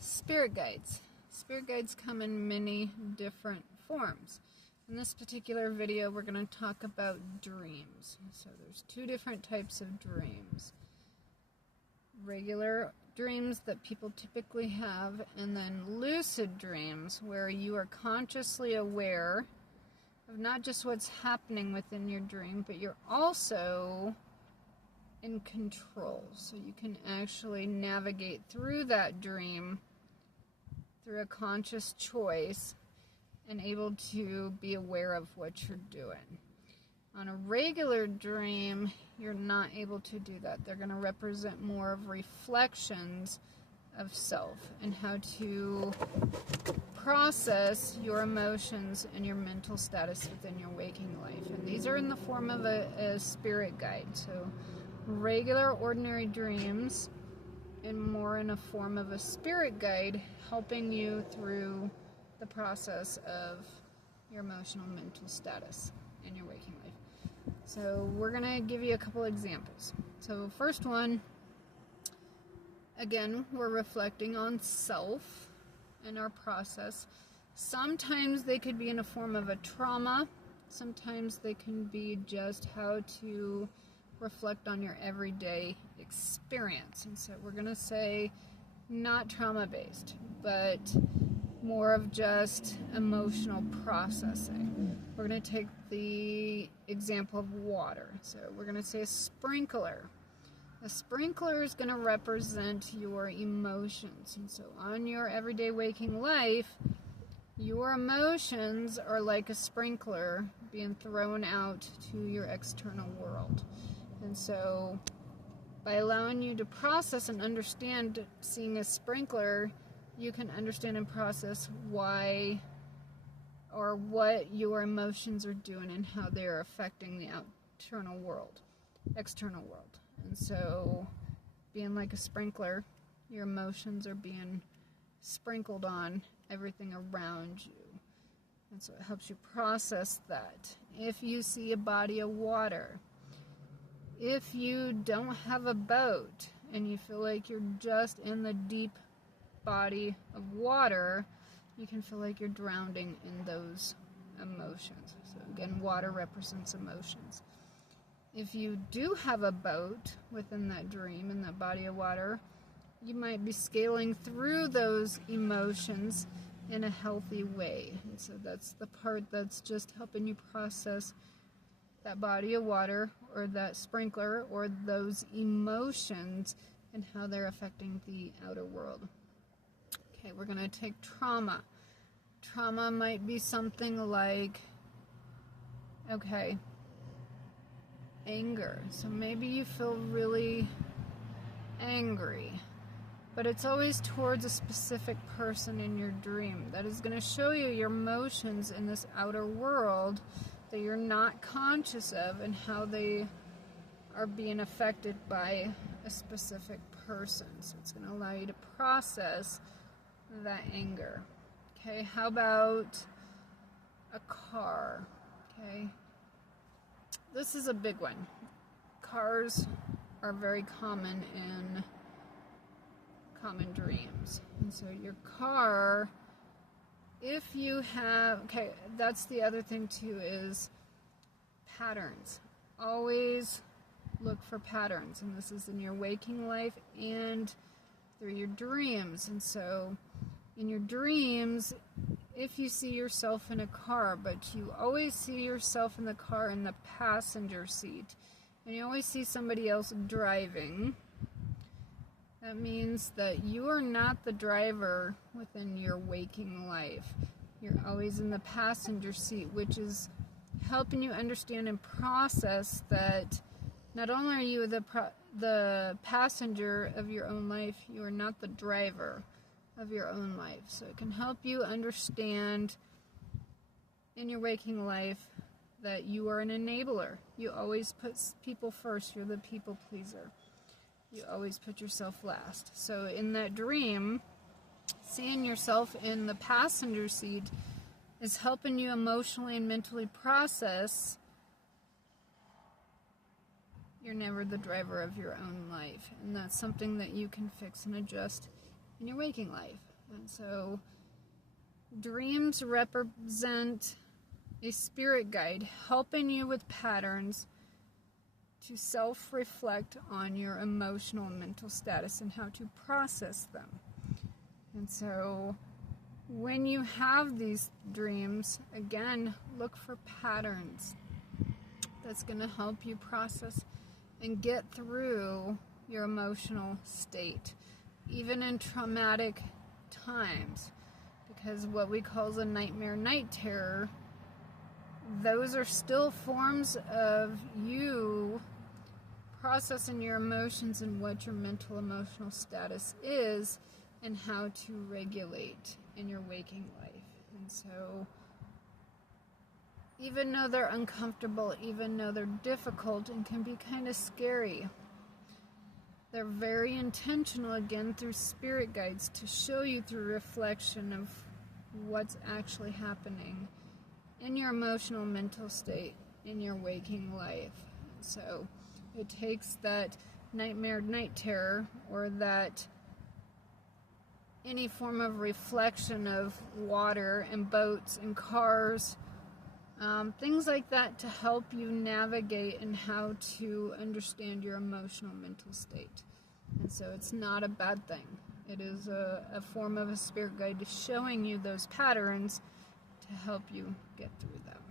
Spirit guides. Spirit guides come in many different forms. In this particular video, we're going to talk about dreams. So there's two different types of dreams. Regular dreams that people typically have, and then lucid dreams where you are consciously aware of not just what's happening within your dream, but you're also in control. So you can actually navigate through that dream through a conscious choice and able to be aware of what you're doing. On a regular dream, you're not able to do that. They're going to represent more of reflections of self and how to process your emotions and your mental status within your waking life. And these are in the form of a spirit guide. So regular, ordinary dreams and more in a form of a spirit guide helping you through the process of your emotional mental status in your waking life. So we're going to give you a couple examples. So first one, again, we're reflecting on self and our process. Sometimes they could be in a form of a trauma. Sometimes they can be just how to reflect on your everyday experience. And so we're going to say not trauma-based, but more of just emotional processing. We're going to take the example of water. So we're going to say a sprinkler. A sprinkler is going to represent your emotions. And so on your everyday waking life, your emotions are like a sprinkler being thrown out to your external world. And so by allowing you to process and understand seeing a sprinkler, you can understand and process why or what your emotions are doing and how they're affecting the external world. And so being like a sprinkler, your emotions are being sprinkled on everything around you. And so it helps you process that. If you see a body of water, if you don't have a boat and you feel like you're just in the deep body of water, you can feel like you're drowning in those emotions. So again, water represents emotions. If you do have a boat within that dream, in that body of water, you might be scaling through those emotions in a healthy way. And so that's the part that's just helping you process that body of water or that sprinkler or those emotions and how they're affecting the outer world. Okay, we're going to take trauma. Trauma might be something like, anger. So maybe you feel really angry, but it's always towards a specific person in your dream that is going to show you your emotions in this outer world that you're not conscious of and how they are being affected by a specific person. So it's going to allow you to process that anger. Okay, how about a car? Okay, this is a big one. Cars are very common in common dreams. And so your car, if you have, that's the other thing too, is patterns. Always look for patterns. And this is in your waking life and through your dreams. And so in your dreams, if you see yourself in a car, but you always see yourself in the car in the passenger seat, and you always see somebody else driving, that means that you are not the driver within your waking life. You're always in the passenger seat, which is helping you understand and process that not only are you the passenger of your own life, you are not the driver of your own life. So it can help you understand in your waking life that you are an enabler. You always put people first. You're the people pleaser. You always put yourself last. So in that dream, seeing yourself in the passenger seat is helping you emotionally and mentally process you're never the driver of your own life. And that's something that you can fix and adjust in your waking life. And so dreams represent a spirit guide helping you with patterns to self-reflect on your emotional and mental status and how to process them. And so when you have these dreams, again, look for patterns. That's going to help you process and get through your emotional state, even in traumatic times. Because what we call the nightmare night terror, those are still forms of you processing your emotions and what your mental emotional status is and how to regulate in your waking life. And so even though they're uncomfortable, even though they're difficult and can be kind of scary, they're very intentional, again, through spirit guides to show you through reflection of what's actually happening in your emotional mental state in your waking life. So it takes that nightmare night terror or that any form of reflection of water and boats and cars, things like that, to help you navigate and how to understand your emotional mental state. And so it's not a bad thing. It is a form of a spirit guide showing you those patterns to help you get through them.